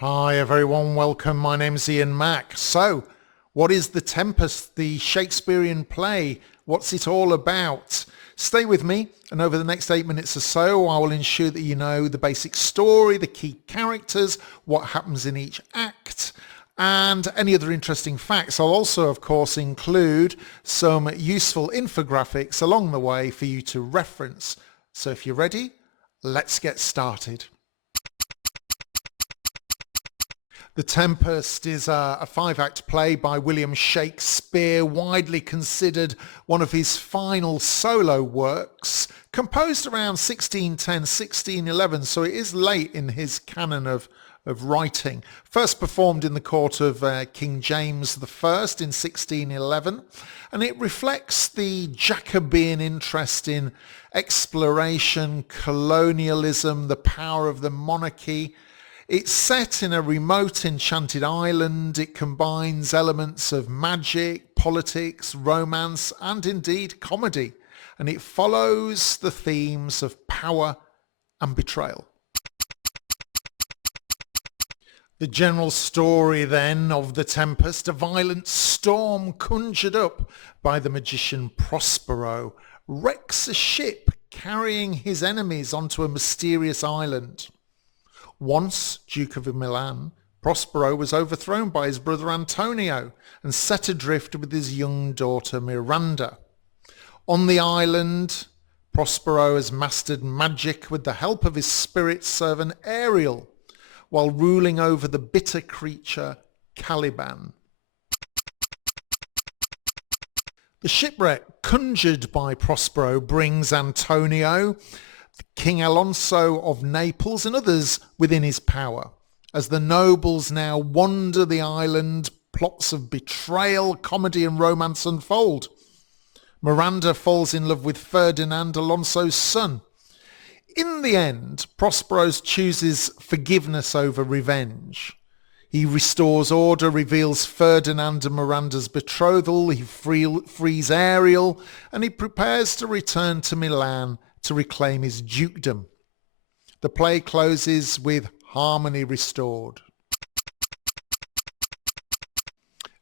Hi everyone, welcome. My name's Ian Mack. So, what is The Tempest, the Shakespearean play? What's it all about? Stay with me, and over the next 8 minutes or so, I will ensure that you know the basic story, the key characters, what happens in each act, and any other interesting facts. I'll also, of course, include some useful infographics along the way for you to reference. So if you're ready, let's get started. The Tempest is a five-act play by William Shakespeare, widely considered one of his final solo works, composed around 1610-1611, so it is late in his canon of writing. First performed in the court of King James I in 1611, and it reflects the Jacobean interest in exploration, colonialism, the power of the monarchy. It's set in a remote enchanted island. It combines elements of magic, politics, romance, and indeed comedy. And it follows the themes of power and betrayal. The general story then of The Tempest, a violent storm conjured up by the magician Prospero, wrecks a ship carrying his enemies onto a mysterious island. Once Duke of Milan, Prospero was overthrown by his brother Antonio and set adrift with his young daughter Miranda. On the island, Prospero has mastered magic with the help of his spirit servant Ariel, while ruling over the bitter creature Caliban. The shipwreck conjured by Prospero brings Antonio, King Alonso of Naples, and others within his power. As the nobles now wander the island, plots of betrayal, comedy and romance unfold. Miranda falls in love with Ferdinand, Alonso's son. In the end, Prospero chooses forgiveness over revenge. He restores order, reveals Ferdinand and Miranda's betrothal, he frees Ariel, and he prepares to return to Milan to reclaim his dukedom. The play closes with harmony restored.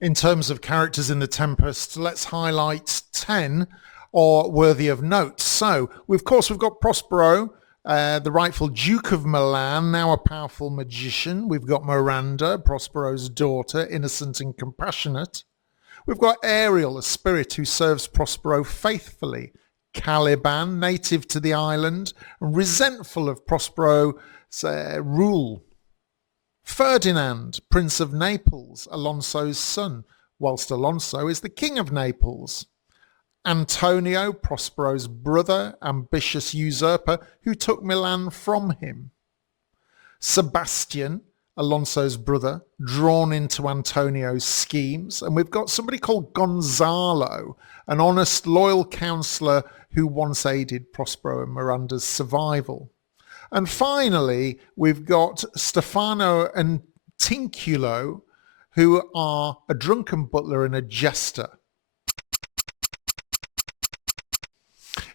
In terms of characters in The Tempest, let's highlight 10 or worthy of note. So, of course, we've got Prospero, the rightful Duke of Milan, now a powerful magician. We've got Miranda, Prospero's daughter, innocent and compassionate. We've got Ariel, a spirit who serves Prospero faithfully. Caliban, native to the island, resentful of Prospero's rule. Ferdinand, Prince of Naples, Alonso's son, whilst Alonso is the King of Naples. Antonio, Prospero's brother, ambitious usurper who took Milan from him. Sebastian, Alonso's brother, drawn into Antonio's schemes. And we've got somebody called Gonzalo, an honest, loyal counsellor who once aided Prospero and Miranda's survival. And finally, we've got Stefano and Tinculo, who are a drunken butler and a jester.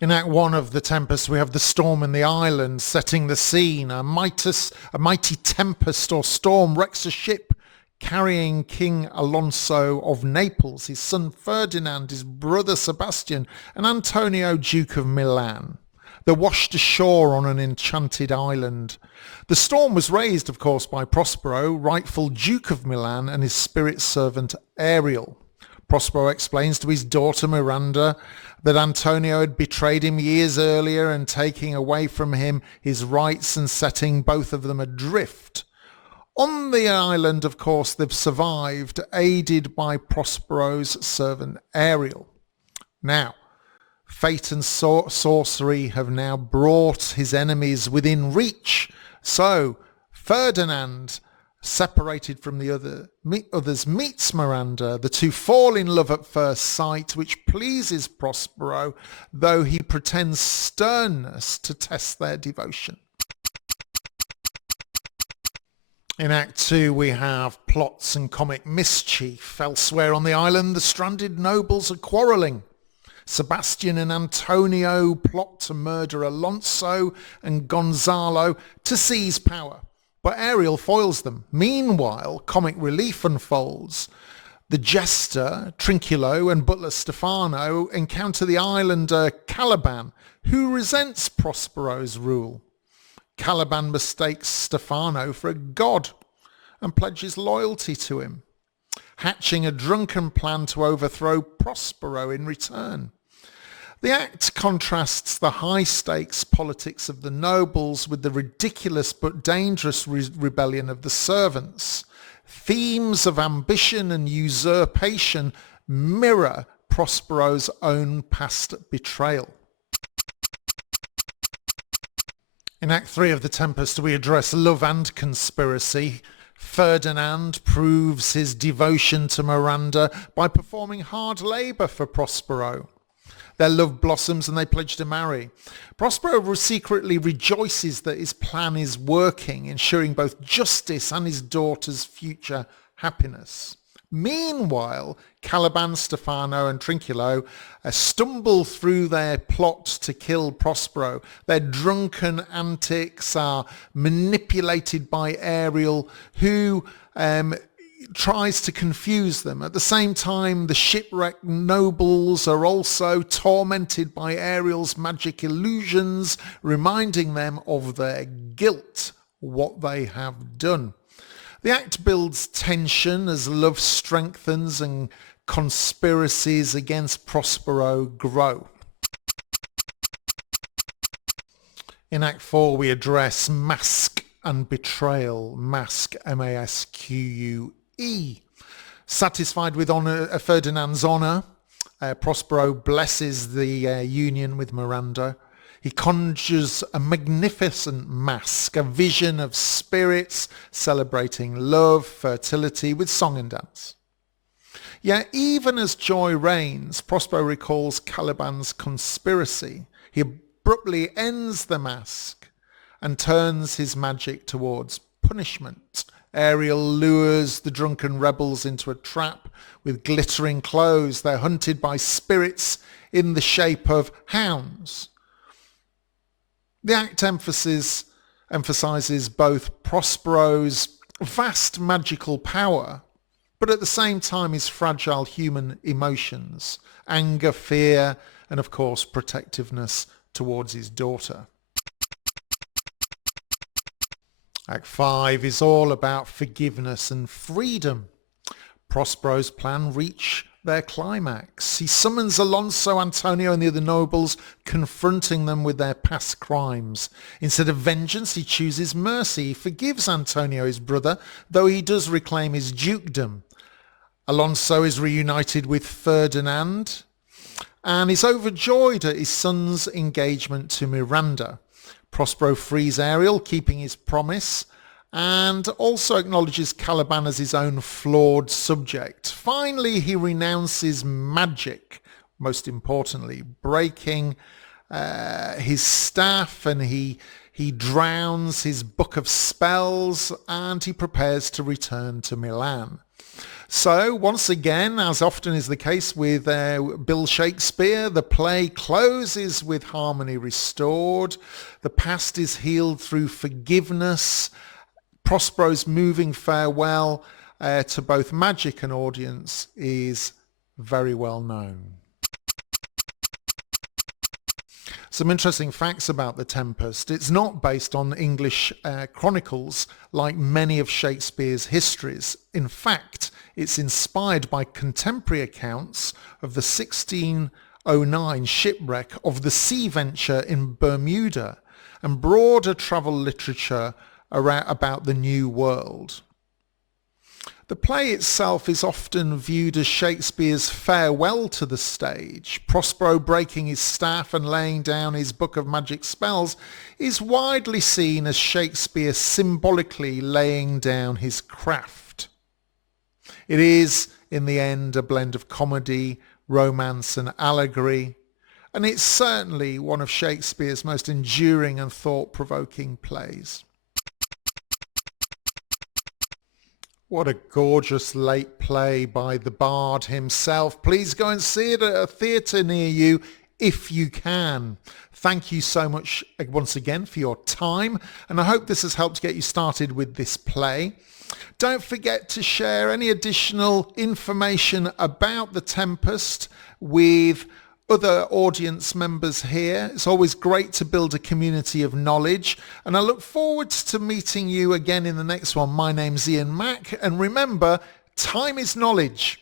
In Act 1 of The Tempest, we have the storm in the island, setting the scene. A mighty tempest or storm wrecks a ship carrying King Alonso of Naples, his son Ferdinand, his brother Sebastian, and Antonio, Duke of Milan. They're washed ashore on an enchanted island. The storm was raised, of course, by Prospero, rightful Duke of Milan, and his spirit servant Ariel. Prospero explains to his daughter Miranda that Antonio had betrayed him years earlier and taking away from him his rights and setting both of them adrift. On the island, of course, they've survived, aided by Prospero's servant Ariel. Now, fate and sorcery have now brought his enemies within reach. So, Ferdinand, separated from the others, meets Miranda. The two fall in love at first sight, which pleases Prospero, though he pretends sternness to test their devotion. In Act 2, we have plots and comic mischief. Elsewhere on the island, the stranded nobles are quarrelling. Sebastian and Antonio plot to murder Alonso and Gonzalo to seize power. but Ariel foils them. Meanwhile, comic relief unfolds. The jester, Trinculo, and butler Stefano encounter the islander Caliban, who resents Prospero's rule. Caliban mistakes Stefano for a god and pledges loyalty to him, hatching a drunken plan to overthrow Prospero in return. The act contrasts the high-stakes politics of the nobles with the ridiculous but dangerous rebellion of the servants. Themes of ambition and usurpation mirror Prospero's own past betrayal. In Act 3 of The Tempest, we address love and conspiracy. Ferdinand proves his devotion to Miranda by performing hard labour for Prospero. Their love blossoms and they pledge to marry. Prospero secretly rejoices that his plan is working, ensuring both justice and his daughter's future happiness. Meanwhile, Caliban, Stefano and Trinculo stumble through their plot to kill Prospero. Their drunken antics are manipulated by Ariel, who tries to confuse them. At the same time, the shipwrecked nobles are also tormented by Ariel's magic illusions, reminding them of their guilt, what they have done. The act builds tension as love strengthens and conspiracies against Prospero grow. In Act 4, we address mask and betrayal. Mask, M-A-S-Q-U-E. Satisfied with Ferdinand's honour, Prospero blesses the union with Miranda. He conjures a magnificent mask, a vision of spirits celebrating love, fertility with song and dance. Yet even as joy reigns, Prospero recalls Caliban's conspiracy. He abruptly ends the mask and turns his magic towards punishment. Ariel lures the drunken rebels into a trap with glittering clothes. They're hunted by spirits in the shape of hounds. The act emphasizes both Prospero's vast magical power, but at the same time his fragile human emotions, anger, fear, and of course protectiveness towards his daughter. Act 5 is all about forgiveness and freedom. Prospero's plan reach their climax. He summons Alonso, Antonio and the other nobles, confronting them with their past crimes. Instead of vengeance, he chooses mercy. He forgives Antonio, his brother, though he does reclaim his dukedom. Alonso is reunited with Ferdinand and is overjoyed at his son's engagement to Miranda. Prospero frees Ariel, keeping his promise, and also acknowledges Caliban as his own flawed subject. Finally, he renounces magic, most importantly, breaking his staff, and he drowns his book of spells, and he prepares to return to Milan. So, once again, as often is the case with Bill Shakespeare, the play closes with harmony restored. The past is healed through forgiveness. Prospero's moving farewell to both magic and audience is very well known. Some interesting facts about The Tempest. It's not based on English chronicles like many of Shakespeare's histories. In fact, it's inspired by contemporary accounts of the 1609 shipwreck of the Sea Venture in Bermuda and broader travel literature about the New World. The play itself is often viewed as Shakespeare's farewell to the stage. Prospero breaking his staff and laying down his book of magic spells is widely seen as Shakespeare symbolically laying down his craft. It is, in the end, a blend of comedy, romance and allegory, and it's certainly one of Shakespeare's most enduring and thought-provoking plays. What a gorgeous late play by the Bard himself. Please go and see it at a theatre near you if you can. Thank you so much once again for your time, and I hope this has helped get you started with this play. Don't forget to share any additional information about The Tempest with other audience members here. It's always great to build a community of knowledge, and I look forward to meeting you again in the next one. My name's Ian Mack, and remember, time is knowledge.